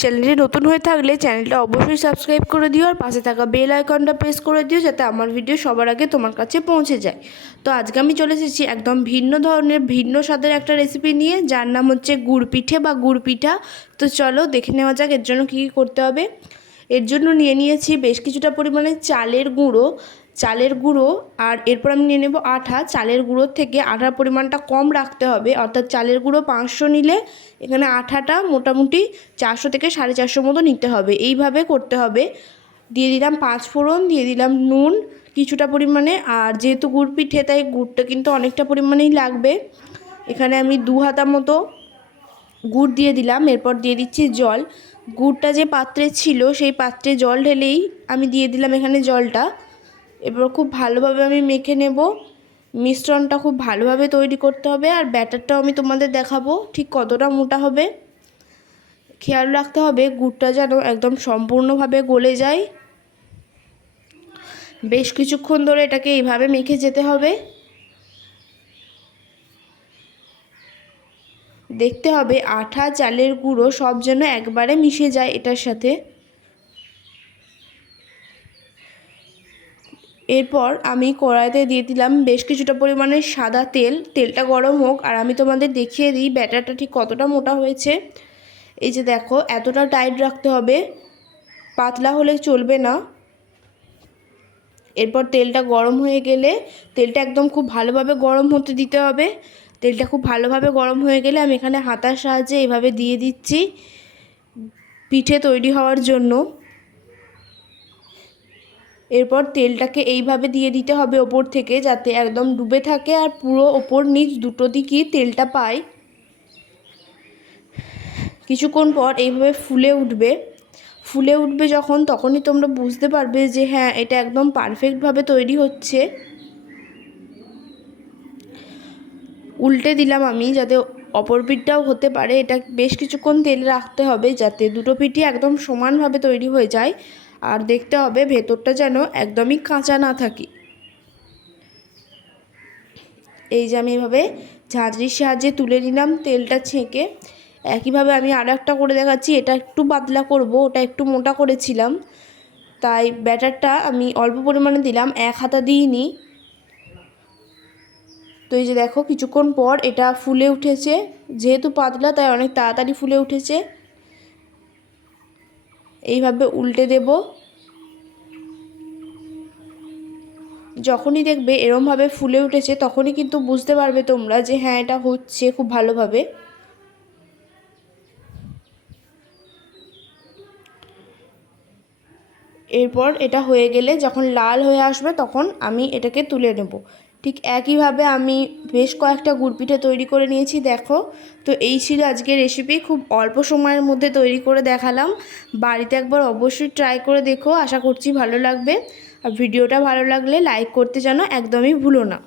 চ্যানেলটি নতুন হয়ে থাকলে চ্যানেলটা অবশ্যই সাবস্ক্রাইব করে দিও আর পাশে থাকা বেল আইকনটা প্রেস করে দিও যাতে আমার ভিডিও সবার আগে তোমার কাছে পৌঁছে যায়। তো আজকে আমি চলে এসেছি একদম ভিন্ন ধরনের ভিন্ন স্বাদের একটা রেসিপি নিয়ে, যার নাম হচ্ছে গুড় পিঠে বা গুড় পিঠা। তো চলো দেখে নেওয়া যাক এর জন্য কী কী করতে হবে। এর জন্য নিয়েছি বেশ কিছুটা পরিমাণে চালের গুঁড়ো আর এরপর আমি নিয়ে নেব আটা। চালের গুঁড়োর থেকে আটার পরিমাণটা কম রাখতে হবে, অর্থাৎ চালের গুঁড়ো 500 নিলে এখানে আটাটা মোটামুটি 400 থেকে 450 মতো নিতে হবে, এইভাবে করতে হবে। দিয়ে দিলাম 5 ফোড়ন, দিয়ে দিলাম নুন কিছুটা পরিমাণে, আর যেহেতু গুড় পিঠে তাই গুড়টা কিন্তু অনেকটা পরিমাণেই লাগবে। এখানে আমি 2 হাতা মতো গুড় দিয়ে দিলাম। এরপর দিয়ে দিচ্ছি জল। গুড়টা যে পাত্রে ছিল সেই পাত্রে জল ঢেলেই আমি দিয়ে দিলাম এখানে জলটা। এবার খুব ভালোভাবে আমি মেখে নেব। মিশ্রণটা খুব ভালোভাবে তৈরি করতে হবে, আর ব্যাটারটাও আমি তোমাদের দেখাবো ঠিক কতটা মোটা হবে। খেয়াল রাখতে হবে গুড়টা যেন একদম সম্পূর্ণভাবে গলে যায়। বেশ কিছুক্ষণ ধরে এটাকে এইভাবে মেখে যেতে হবে। দেখতে হবে আটা চালের গুঁড়ো সব যেন একবারে মিশে যায় এটার সাথে। এরপর আমি কড়াইতে দিয়ে দিলাম বেশ কিছুটা পরিমাণে সাদা তেল। তেলটা গরম হোক আর আমি তোমাদের দেখিয়ে দিই ব্যাটারটা ঠিক কতটা মোটা হয়েছে। এই যে দেখো, এতটা টাইট রাখতে হবে, পাতলা হলে চলবে না। এরপর তেলটা গরম হয়ে গেলে তেলটা একদম খুব ভালোভাবে গরম হতে দিতে হবে। তেলটা খুব ভালোভাবে গরম হয়ে গেলে আমি এখানে হাতার সাহায্যে এভাবে দিয়ে দিচ্ছি পিঠে তৈরি হওয়ার জন্য। এরপর তেলটাকে এইভাবে দিয়ে দিতে হবে ওপর থেকে, যাতে একদম ডুবে থাকে আর পুরো ওপর নিচ দুটো দিকই তেলটা পায়। কিছুক্ষণ পর এইভাবে ফুলে উঠবে যখন, তখনই তোমরা বুঝতে পারবে যে হ্যাঁ এটা একদম পারফেক্টভাবে তৈরি হচ্ছে। উল্টে দিলাম আমি যাতে অপর পিঠটাও হতে পারে। এটা বেশ কিছুক্ষণ তেলে রাখতে হবে যাতে দুটো পিঠই একদম সমানভাবে তৈরি হয়ে যায়। আর দেখতে হবে ভেতরটা যেন একদমই কাঁচা না থাকে। এই যে আমি এভাবে ঝাঁঝরির সাহায্যে তুলে নিলাম তেলটা ছেঁকে। একইভাবে আমি আর একটা করে দেখাচ্ছি। এটা একটু পাতলা করব, ওটা একটু মোটা করেছিলাম, তাই ব্যাটারটা আমি অল্প পরিমাণে দিলাম, 1 হাতা দিইনি। তো এই যে দেখো কিছুক্ষণ পর এটা ফুলে উঠেছে। যেহেতু পাতলা তাই অনেক তাড়াতাড়ি ফুলে উঠেছে। এইভাবে উল্টে দেব। যখনই দেখবে এরমভাবে ফুলে উঠেছে তখনই কিন্তু বুঝতে পারবে তোমরা যে হ্যাঁ এটা হচ্ছে খুব ভালোভাবে। এরপর এটা হয়ে গেলে যখন লাল হয়ে আসবে তখন আমি এটাকে তুলে নেব। ঠিক একইভাবে আমি বেশ কয়েকটা গুড় পিঠে তৈরি করে নিয়েছি দেখো। তো এই ছিল আজকের রেসিপি, খুব অল্প সময়ের মধ্যে তৈরি করে দেখালাম। বাড়িতে একবার অবশ্যই ট্রাই করে দেখো, আশা করছি ভালো লাগবে। আর ভিডিওটা ভালো লাগলে লাইক করতে যেন একদমই ভুলো না।